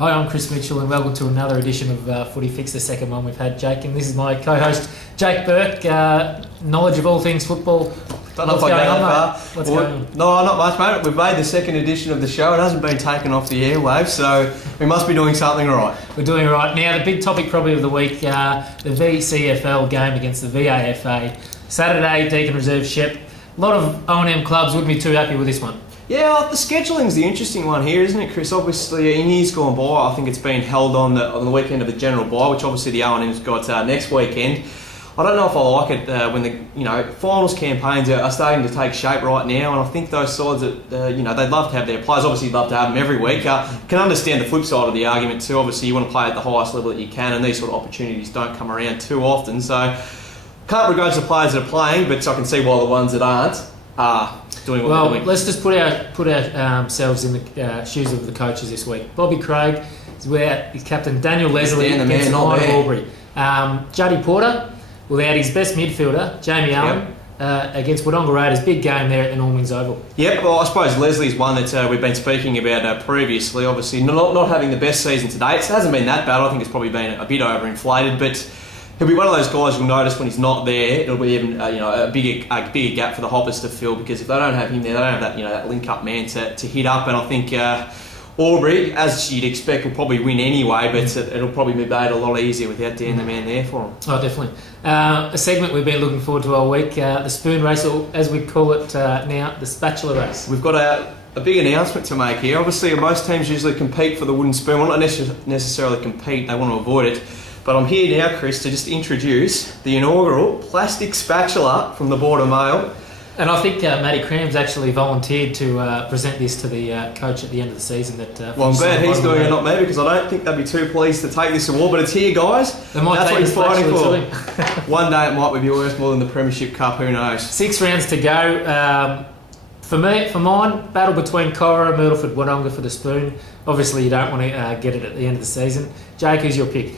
Hi, I'm Chris Mitchell and welcome to another edition of Footy Fix, the second one we've had Jake, and this is my co-host Jake Burke, knowledge of all things football. Don't know if I go that far. What's going on? No, not much, mate. We've made the second edition of the show. It hasn't been taken off the airwaves, so we must be doing something right. We're doing all right. Now, the big topic probably of the week, the VCFL game against the VAFA. Saturday, Deakin Reserve, Shep. A lot of O&M clubs wouldn't be too happy with this one. Yeah, the scheduling's the interesting one here, isn't it, Chris? Obviously, in years gone by, I think it's been held on the weekend of the general bye, which obviously the O&M's got next weekend. I don't know if I like it when the finals campaigns are starting to take shape right now, and I think those sides that they'd love to have their players. Obviously, love to have them every week. Can understand the flip side of the argument too. Obviously, you want to play at the highest level that you can, and these sort of opportunities don't come around too often. So, can't begrudge the players that are playing, but I can see why the ones that aren't are doing what they're doing. Let's just put ourselves in the shoes of the coaches this week. Bobby Craig is where his captain Daniel Leslie against Albury. Juddy Porter will out his best midfielder, Jamie Allen, against Wodonga Raiders. Big game there at the Norman's Oval. Yep, well, I suppose Leslie's one that we've been speaking about previously. Obviously, not having the best season to date. It hasn't been that bad. I think it's probably been a bit overinflated, but he'll be one of those guys you'll notice when he's not there. It'll be even a bigger gap for the Hoppers to fill, because if they don't have him there, they don't have that link-up man to hit up. And I think Albury, as you'd expect, will probably win anyway, but it'll probably be made a lot easier without Dan the man there for him. Oh, definitely. A segment we've been looking forward to all week, the spoon race, or as we call it now, the spatula race. We've got a big announcement to make here. Obviously, most teams usually compete for the wooden spoon. Well, not necessarily compete, they want to avoid it. But I'm here now, Chris, to just introduce the inaugural plastic spatula from the Board of Mail. And I think Matty Cram's actually volunteered to present this to the coach at the end of the season. Well, I'm glad he's doing it, not me, because I don't think they'd be too pleased to take this award. But it's here, guys. That's what you're fighting for. One day it might be worth more than the Premiership Cup, who knows? 6 rounds to go. For mine, battle between Cora and Myrtleford Wodonga for the spoon. Obviously, you don't want to get it at the end of the season. Jake, who's your pick?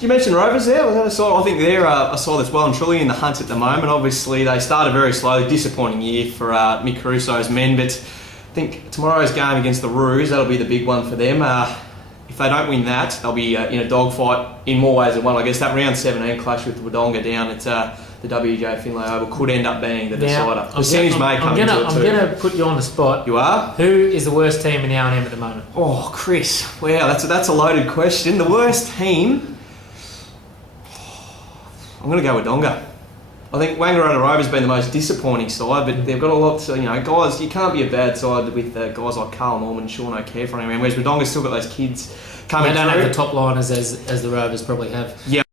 You mentioned Rovers there. Was that a side? I think they're a side that's well and truly in the hunt at the moment. Obviously, they started very slowly. Disappointing year for Mick Caruso's men, but I think tomorrow's game against the Roos, that'll be the big one for them. If they don't win that, they'll be in a dogfight in more ways than one. I guess that round 17 clash with Wodonga down at the WJ Finlay Oval could end up being the decider. I'm going to put you on the spot. You are? Who is the worst team in the O&M at the moment? Oh, Chris. Wow, that's a loaded question. The worst team? I'm going to go with Wodonga. I think Wangaratta Rovers has been the most disappointing side, but they've got a lot to, guys, you can't be a bad side with guys like Carl Norman and Sean O'Keefe running around, whereas Wodonga's still got those kids coming through. They don't have the top liners as the Rovers probably have. Yeah,